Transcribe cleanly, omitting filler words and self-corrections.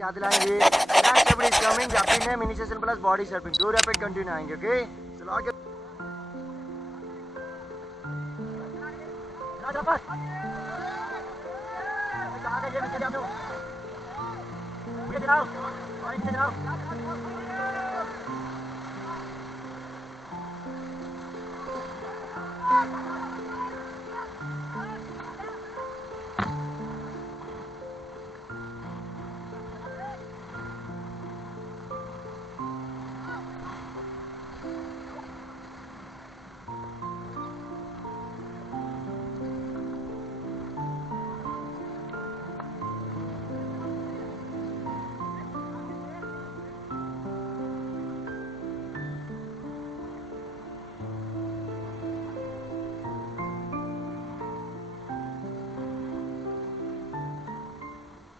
याद दिलाएंगे। Next step is coming, rapid है mini session plus body surfing, 2 rapid continue आएंगे। ओके चलो आगे